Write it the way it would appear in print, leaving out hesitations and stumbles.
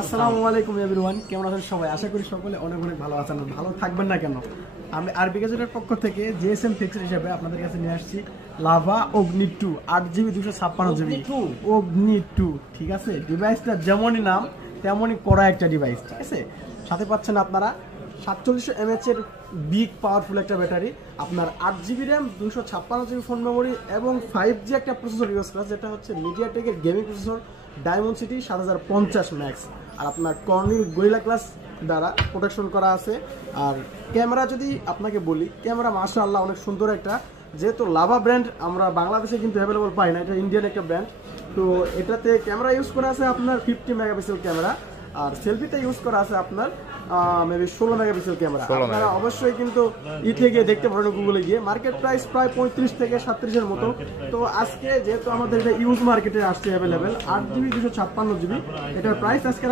আসসালামু আলাইকুম এভরিওয়ান, কেমন আছেন সবাই? আশা করি সকলে অনেক অনেক ভালো আছেন। ভালো থাকবেন না কেন? আমি আরবি গ্যাজেটের পক্ষ থেকে জিএসএম ফিক্সড হিসেবে আপনাদের কাছে নিয়ে আসছি লাভা অগ্নি 2 8GB 256GB অগ্নি 2। ঠিক আছে, ডিভাইসটা যেমনই নাম তেমনই কড়া একটা ডিভাইস। ঠিক আছে, সাথে পাচ্ছেন আপনারা 4700 mAh এর বিগ পাওয়ারফুল একটা ব্যাটারি, আপনার 8GB RAM, 256GB phone memory এবং 5G একটা প্রসেসর ইউজ করা, যেটা হচ্ছে মিডিয়াটেকের গেমিং প্রসেসর ডায়মন্ডসিটি 7050 ম্যাক্স। আর আপনার কর্নিল গরিলা গ্লাস দ্বারা প্রোটেকশন করা আছে। আর ক্যামেরা যদি আপনাকে বলি, ক্যামেরা মাশাআল্লাহ অনেক সুন্দর একটা, যেহেতু লাভা ব্র্যান্ড আমরা বাংলাদেশে কিন্তু অ্যাভেলেবল পাই না, এটা ইন্ডিয়ান একটা ব্র্যান্ড। তো এটাতে ক্যামেরা ইউজ করা আছে আপনার 50 মেগাপিক্সেল ক্যামেরা, আর সেলফিতে ইউজ করা আছে আপনার মেবি 16 মেগাপিক্সেল ক্যামেরা। আপনারা অবশ্যই কিন্তু থেকে দেখতে পারেন, গুগলে গিয়ে। মার্কেট প্রাইস প্রায় 35 থেকে 37 এর মতো। তো আজকে যেহেতু আমাদের এটা ইউজ মার্কেটে আসছে অ্যাভেলেবেল 8GB 256GB, এটার প্রাইস আজকে